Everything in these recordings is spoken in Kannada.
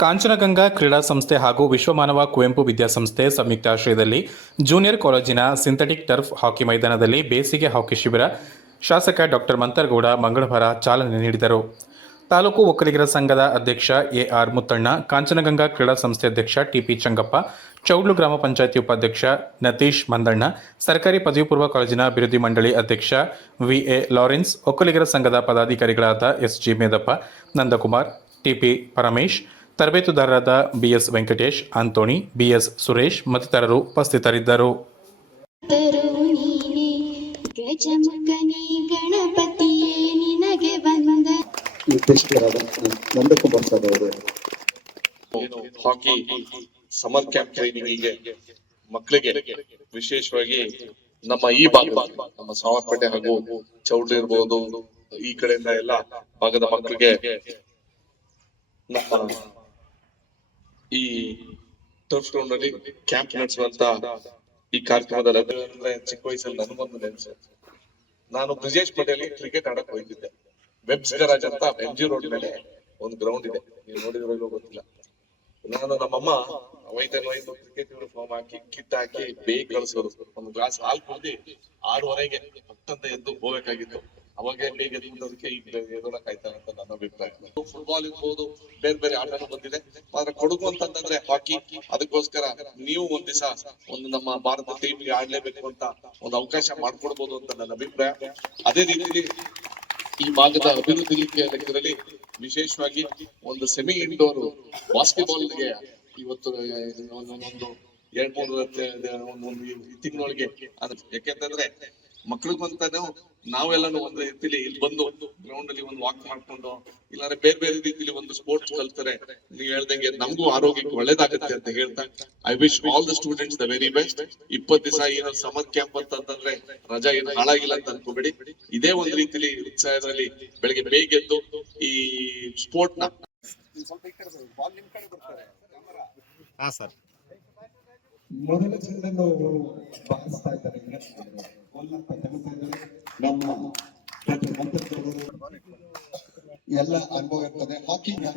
ಕಾಂಚನಗಂಗಾ ಕ್ರೀಡಾ ಸಂಸ್ಥೆ ಹಾಗೂ ವಿಶ್ವಮಾನವ ಕುವೆಂಪು ವಿದ್ಯಾಸಂಸ್ಥೆ ಸಂಯುಕ್ತಾಶ್ರಯದಲ್ಲಿ ಜೂನಿಯರ್ ಕಾಲೇಜಿನ ಸಿಂಥೆಟಿಕ್ ಟರ್ಫ್ ಹಾಕಿ ಮೈದಾನದಲ್ಲಿ ಬೇಸಿಗೆ ಹಾಕಿ ಶಿಬಿರ ಶಾಸಕ ಡಾಕ್ಟರ್ ಮಂತರಗೌಡ ಮಂಗಳವಾರ ಚಾಲನೆ ನೀಡಿದರು. ತಾಲೂಕು ಒಕ್ಕಲಿಗರ ಸಂಘದ ಅಧ್ಯಕ್ಷ ಎಆರ್ ಮುತ್ತಣ್ಣ, ಕಾಂಚನಗಂಗಾ ಕ್ರೀಡಾ ಸಂಸ್ಥೆ ಅಧ್ಯಕ್ಷ ಟಿಪಿ ಚಂಗಪ್ಪ, ಚೌಡ್ಲು ಗ್ರಾಮ ಪಂಚಾಯಿತಿ ಉಪಾಧ್ಯಕ್ಷ ನತೀಶ್ ಮಂದಣ್ಣ, ಸರ್ಕಾರಿ ಪದವಿ ಪೂರ್ವ ಕಾಲೇಜಿನ ಅಭಿವೃದ್ಧಿ ಮಂಡಳಿ ಅಧ್ಯಕ್ಷ ವಿಎ ಲಾರೆನ್ಸ್, ಒಕ್ಕಲಿಗರ ಸಂಘದ ಪದಾಧಿಕಾರಿಗಳಾದ S G Medappa, Nandakumar T P Paramesh ತರಬೇತುದಾರರಾದ B S Venkatesh Anthony B S Suresh ಮತ್ತಿತರರು ಉಪಸ್ಥಿತರಿದ್ದರು. ಹಾಕಿ ಸಮರ್ ಕ್ಯಾಂಪ್ ಟ್ರೈನಿಂಗಿಗೆ ಮಕ್ಕಳಿಗೆ ವಿಶೇಷವಾಗಿ ನಮ್ಮ ಈ ಭಾಗ ನಮ್ಮ ಸಾವರ್ಪೇಟೆ ಹಾಗೂ ಚೌಡ್ರಿ ಇರ್ಬೋದು ಈ ಕಡೆಯಿಂದ ಎಲ್ಲ ಭಾಗದ ಮಕ್ಕಳಿಗೆ ನಮ್ಮ ಈ ಟರ್ಫ್ ಗ್ರೌಂಡ್ ಅಲ್ಲಿ ಕ್ಯಾಂಪ್ ನಡೆಸುವಂತ ಈ ಕಾರ್ಯಕ್ರಮದಲ್ಲಿ ಅಂದ್ರೆ ಚಿಕ್ಕ ವಯಸ್ಸಲ್ಲಿ ನನಗೊಂದು ನೆನಪು ನಾನು ಬ್ರಿಜೇಶ್ ಪಟೇಲ್ ಕ್ರಿಕೆಟ್ ಆಡಕ್ ಹೋಗ್ತಿದ್ದೆ ವೆಬ್ಸ್ ಗರಾಜ್ ಅಂತ ಎಂ ಜಿ ರೋಡ್ ಮೇಲೆ ಒಂದು ಗ್ರೌಂಡ್ ಇದೆ. ನೀವು ನೋಡಿದ್ರೋ ಗೊತ್ತಿಲ್ಲ. ನಾನು ನಮ್ಮಮ್ಮ ವೈದ್ಯನ್ ವೈದ್ಯ ಕ್ರಿಕೆಟ್ ಯೂನಿಫಾರ್ಮ್ ಹಾಕಿ ಕಿಟ್ ಹಾಕಿ ಬೇಗ ಕಳ್ಸೋದು. ಒಂದು ಗ್ಲಾಸ್ ಹಾಲು ಕುಡ್ದು ಆರೂವರೆಗೆ ಹತ್ತಂತ ಎದ್ದು ಹೋಗ್ಬೇಕಾಗಿತ್ತು. ಅವಾಗ ಬೇಗ ಎದ್ದುದಕ್ಕೆ ಈಗ ಎದೊಳಕ್ ಆಯ್ತಾನೆ ಅಂತ ನನ್ನ ಅಭಿಪ್ರಾಯ. ಫುಟ್ಬಾಲ್ ಇರ್ಬೋದು, ಬೇರೆ ಬೇರೆ ಆಟನೂ ಬಂದಿದೆ. ಆದ್ರೆ ಕೊಡಗು ಅಂತಂದ್ರೆ ಹಾಕಿ ಅದಕ್ಕೋಸ್ಕರ ನೀವು ಒಂದ್ ದಿವಸ ಒಂದು ನಮ್ಮ ಭಾರತ ಟೀಮ್ಗೆ ಆಡ್ಲೇಬೇಕು ಅಂತ ಒಂದು ಅವಕಾಶ ಮಾಡ್ಕೊಡ್ಬೋದು ಅಂತ ನನ್ನ ಅಭಿಪ್ರಾಯ. ಅದೇ ರೀತಿಯಲ್ಲಿ ಈ ಭಾಗದ ಅಭಿವೃದ್ಧಿ ಲೆಕ್ಕದಲ್ಲಿ ವಿಶೇಷವಾಗಿ ಒಂದು ಸೆಮಿ ಇಂಡೋರ್ ಬಾಸ್ಕೆಟ್ಬಾಲ್ಗೆ ಇವತ್ತು ಒಂದೊಂದು ಎರಡ್, ಮೂರು, ಒಂದು ತಿಂಗಳೊಳಗೆ ಅದು ಯಾಕೆಂತಂದ್ರೆ ನಾವು ನಾವೆಲ್ಲಾನು ಒಂದು ರೀತಿಲಿ ಇಲ್ಲಿ ಬಂದು ಗ್ರೌಂಡ್ ಅಲ್ಲಿ ಒಂದು ವಾಕ್ ಮಾಡ್ಕೊಂಡು ಇಲ್ಲಾಂದ್ರೆ ಬೇರೆ ಬೇರೆ ರೀತಿಲಿ ಒಂದು ಸ್ಪೋರ್ಟ್ಸ್ ಕಲ್ತಾರೆ. ನೀವ್ ಹೇಳ್ದಂಗೆ ನಮಗೂ ಆರೋಗ್ಯಕ್ಕೆ ಒಳ್ಳೇದಾಗುತ್ತೆ ಅಂತ ಹೇಳ್ತಾ I wish all the students the very best ಇಪ್ಪತ್ ದಿವಸ ಏನೋ ಸಮರ್ ಕ್ಯಾಂಪ್ ಅಂತಂದ್ರೆ ರಜಾ ಏನು ಹಾಳಾಗಿಲ್ಲ ಅಂತ ಅನ್ಕೋಬೇಡಿ. ಇದೇ ಒಂದು ರೀತಿಲಿ ಉತ್ಸಾಹದಲ್ಲಿ ಬೆಳಿಗ್ಗೆ ಬೇಗ ಎದ್ದು ಈ ಸ್ಪೋರ್ಟ್ನ ಮೊದಲ ಚೆಂಡನ್ನು ಬಾರಿಸ್ತಾ ಇದ್ದಾರೆ. ತೆಗಿತಾ ಇದ್ದಾರೆ ನಮ್ಮ ಡಾಕ್ಟರ್ ಮಂತ್ರದವರು ಎಲ್ಲ ಅನುಭವ ಇರ್ತದೆ. ಹಾಕಿ ಎಲ್ಲ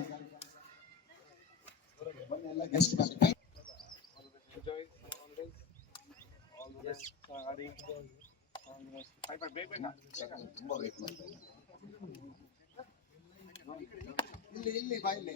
ಗೆಸ್ಟ್ ತುಂಬಾ ವೇಟ್ ಮಾಡ್ತಾರೆ ಇಲ್ಲಿ ಇಲ್ಲಿ ಬಾ ಇಲ್ಲಿ.